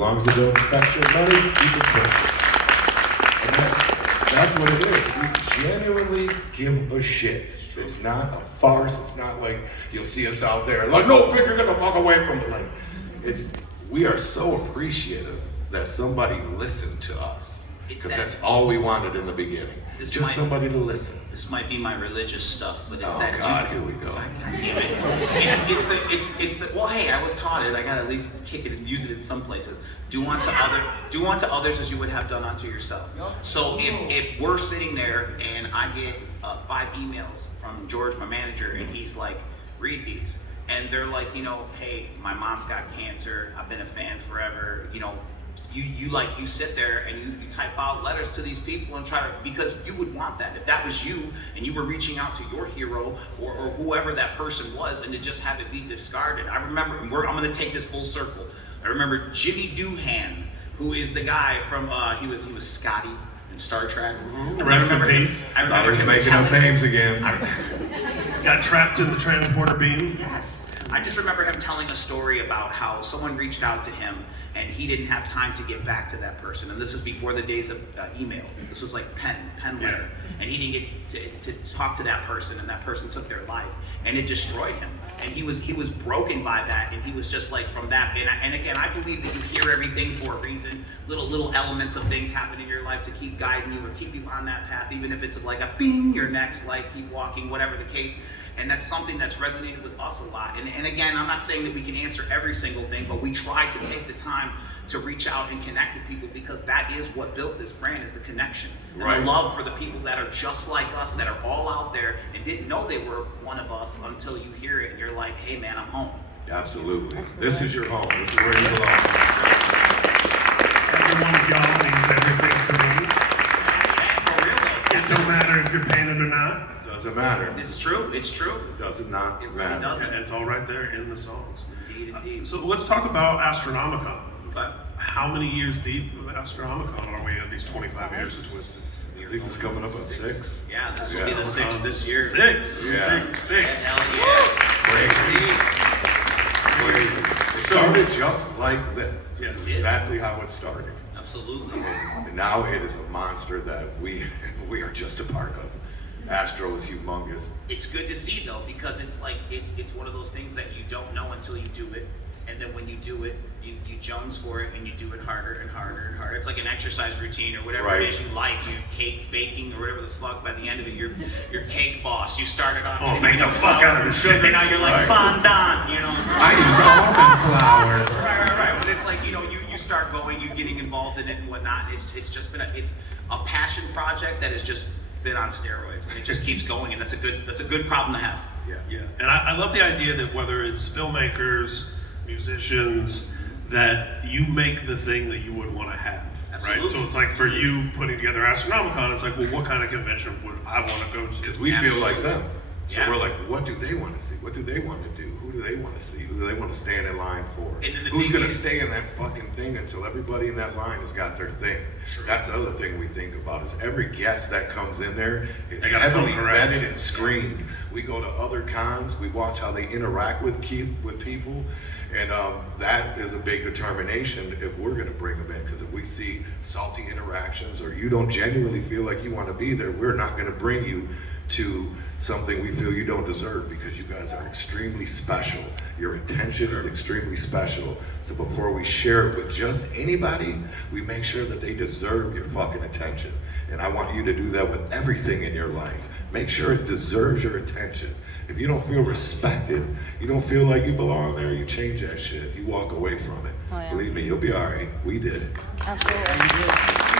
long as it don't affect your money, keep it pushing. And that's what it is. We genuinely give a shit. It's not a farce. It's not like you'll see us out there like, no, Vic, you're gonna walk away from it. Like, we are so appreciative that somebody listened to us. Because that's all we wanted in the beginning. Just somebody to listen. This might be my religious stuff, but it's Oh that. God, here we go. God damn it. It's the. Well, hey, I was taught it. I gotta at least kick it and use it in some places. Do unto others as you would have done unto yourself. So if we're sitting there and I get 5 emails from George, my manager, and he's like, read these, and they're like, hey, my mom's got cancer. I've been a fan forever. You sit there and you type out letters to these people and try to, because you would want that. If that was you and you were reaching out to your hero or whoever that person was, and to just have it be discarded. I remember, I'm going to take this full circle. I remember Jimmy Doohan, who is the guy from, he was Scotty in Star Trek. Mm-hmm. Rest in peace. I remember him making up names again. Got trapped in the transporter beam. Yes. I just remember him telling a story about how someone reached out to him and he didn't have time to get back to that person. And this is before the days of email. This was like pen letter. And he didn't get to talk to that person, and that person took their life, and it destroyed him. And he was broken by that, and he was just like, from that. And again, I believe that you hear everything for a reason. Little elements of things happen in your life to keep guiding you or keep you on that path, even if it's like a bing, your next light, keep walking, whatever the case. And that's something that's resonated with us a lot. And again, I'm not saying that we can answer every single thing, but we try to take the time to reach out and connect with people, because that is what built this brand, is the connection. And the love for the people that are just like us, that are all out there and didn't know they were one of us until you hear it and you're like, hey man, I'm home. Absolutely. This is your home. This is where you belong. Every one of y'all means everything to me. For real though. It don't matter if you're painted or not. Doesn't matter. It's true. It's true. Does it not It really matter? doesn't. And it's all right there in the songs. Indeed. So let's talk about Astronomicon. But How many years deep of Astronomicon are we at these 25 years of Twisted? I think it's coming up on 6. yeah, this will be the 6th this year. 6. Yeah. Six. Hell yeah. Crazy. It started just like this. Yeah. This is exactly how it started. Absolutely. And now it is a monster that we are just a part of. Astro is humongous. It's good to see though, because it's like it's one of those things that you don't know until you do it, and then when you do it, you Jones for it, and you do it harder and harder and harder. It's like an exercise routine or whatever it is you like. You cake baking or whatever the fuck. By the end of it, you're cake boss. You started off. Oh, make the fuck out of this shit. And now you're like fondant. I use almond flour. Right. But it's like you start going, you getting involved in it and whatnot. It's just been it's a passion project that has just been on steroids, and it just keeps going, and that's a good problem to have. Yeah. And I love the idea that whether it's filmmakers, musicians, that you make the thing that you would want to have. Absolutely. Right? So it's like for you putting together Astronomicon, it's like, well, what kind of convention would I want to go to? Because we feel like them. So Yeah. we're like, what do they want to see? What do they want to do? Who do they want to see? Who do they want to stand in line for? And then the Who's thing going to is- stay in that fucking thing until everybody in that line has got their thing? True. That's the other thing we think about is every guest that comes in there is They gotta heavily come correct. vetted and screened. We go to other cons, we watch how they interact with people, and that is a big determination if we're going to bring them in. Because if we see salty interactions or you don't genuinely feel like you want to be there, we're not going to bring you to something we feel you don't deserve, because you guys are extremely special. Your attention is extremely special. So before we share it with just anybody, we make sure that they deserve your fucking attention. And I want you to do that with everything in your life. Make sure it deserves your attention. If you don't feel respected, you don't feel like you belong there, you change that shit. You walk away from it. Oh, yeah. Believe me, you'll be all right. We did. Absolutely.